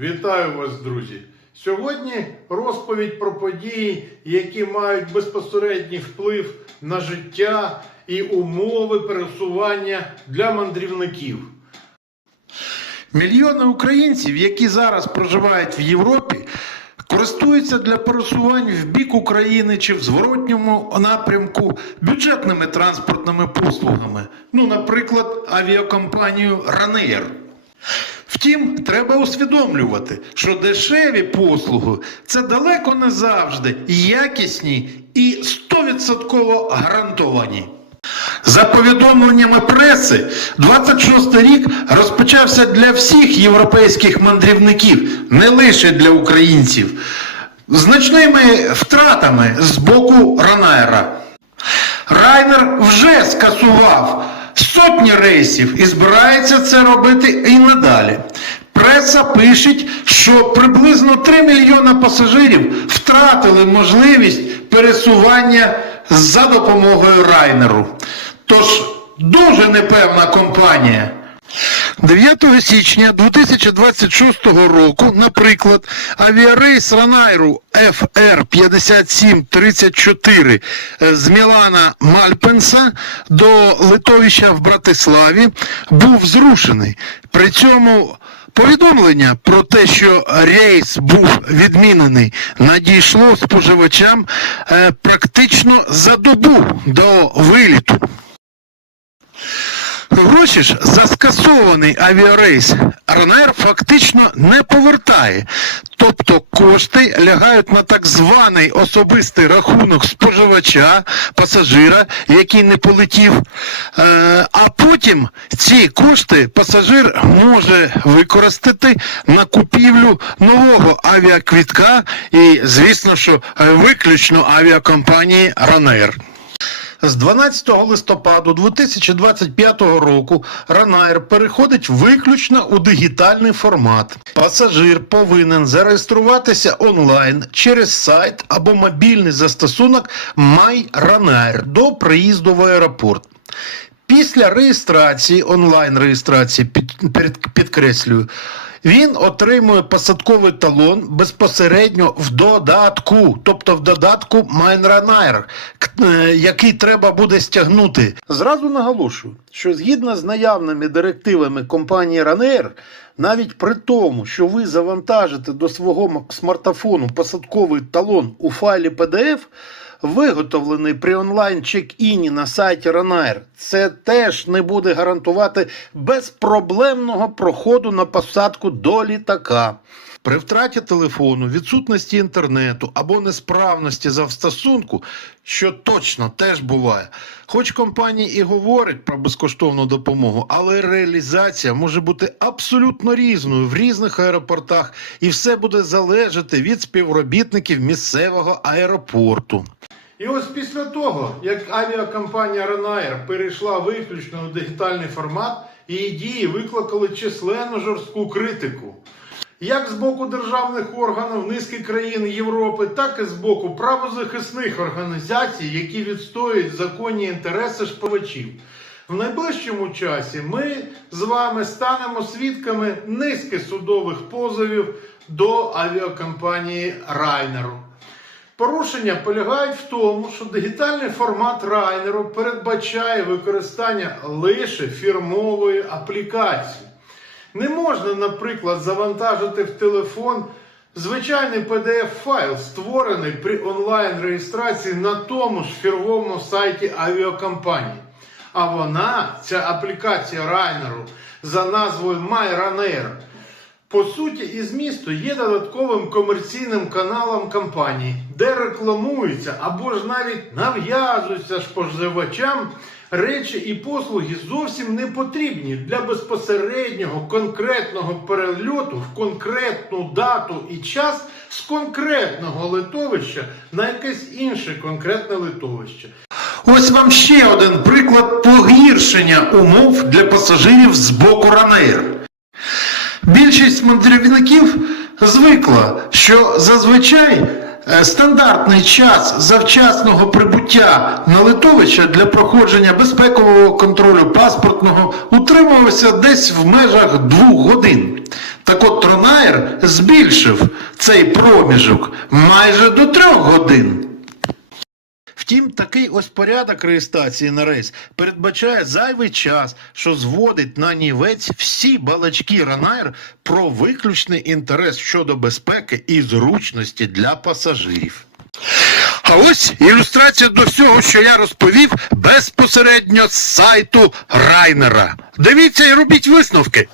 Вітаю вас, друзі! Сьогодні розповідь про події, які мають безпосередній вплив на життя і умови пересування для мандрівників. Мільйони українців, які зараз проживають в Європі, користуються для пересувань в бік України чи в зворотньому напрямку бюджетними транспортними послугами, ну, наприклад, авіакомпанією Ryanair. Втім, треба усвідомлювати, що дешеві послуги це далеко не завжди якісні і 100% гарантовані. За повідомленнями преси, 26 рік розпочався для всіх європейських мандрівників, не лише для українців, значними втратами з боку Ранайра. Райнер вже скасував сотні рейсів і збирається це робити і надалі. Преса пише, що приблизно 3 мільйона пасажирів втратили можливість пересування за допомогою Райнеру. Тож дуже непевна компанія. 9 січня 2026 року, наприклад, авіарейс Ранайру FR 5734 з Мілана Мальпенса до литовища в Братиславі був зрушений. При цьому повідомлення про те, що рейс був відмінений, надійшло споживачам е, практично за добу до виліту. Гроші ж за скасований авіарейс РНР фактично не повертає. Тобто кошти лягають на так званий особистий рахунок споживача, пасажира, який не полетів. Е, а потім ці кошти пасажир може використати на купівлю нового авіаквітка і, звісно, що е, виключно авіакомпанії РАНЕР. З 12 листопаду 2025 року Ryanair переходить виключно у дигітальний формат. Пасажир повинен зареєструватися онлайн через сайт або мобільний застосунок MyRanair до приїзду в аеропорт. Після реєстрації, онлайн-реєстрації, під, перед- підкреслюю, він отримує посадковий талон безпосередньо в додатку, тобто в додатку Майнранайр, е, який треба буде стягнути. Зразу наголошую, що згідно з наявними директивами компанії Ryanair, навіть при тому, що ви завантажите до свого смартфону посадковий талон у файлі PDF, виготовлений при онлайн-чек-іні на сайті Ryanair, це теж не буде гарантувати безпроблемного проходу на посадку до літака. При втраті телефону, відсутності інтернету або несправності завстосунку, що точно теж буває. Хоч компанія і говорить про безкоштовну допомогу, але реалізація може бути абсолютно різною в різних аеропортах, і все буде залежати від співробітників місцевого аеропорту. І ось після того, як авіакомпанія Ryanair перейшла виключно у дигітальний формат, її дії викликали численну жорстку критику. Як з боку державних органів низки країн Європи, так і з боку правозахисних організацій, які відстоюють законні інтереси споживачів. В найближчому часі ми з вами станемо свідками низки судових позовів до авіакомпанії Райнеру. Порушення полягають в тому, що дигітальний формат райнеру передбачає використання лише фірмової аплікації. Не можна, наприклад, завантажити в телефон звичайний PDF-файл, створений при онлайн-реєстрації на тому ж фірмовому сайті авіакомпанії. А вона, ця аплікація райнеру, за назвою MyRunner, по суті і змісту є додатковим комерційним каналом компанії, де рекламуються або ж навіть нав'язуються споживачам речі і послуги зовсім не потрібні для безпосереднього конкретного перельоту в конкретну дату і час з конкретного литовища на якесь інше конкретне литовище. Ось вам ще один приклад погіршення умов для пасажирів з боку Ранейр. Більшість мандрівників звикла, що зазвичай Е, Стандартний час завчасного прибуття на литовища для проходження безпекового контролю паспортного утримувався десь в межах двох годин. Так от Тронаєр збільшив цей проміжок майже до трьох годин. Втім, такий ось порядок реєстрації на рейс передбачає зайвий час, що зводить на нівець всі балачки Ранайр про виключний інтерес щодо безпеки і зручності для пасажирів. А ось ілюстрація до всього, що я розповів безпосередньо з сайту Райнера. Дивіться і робіть висновки.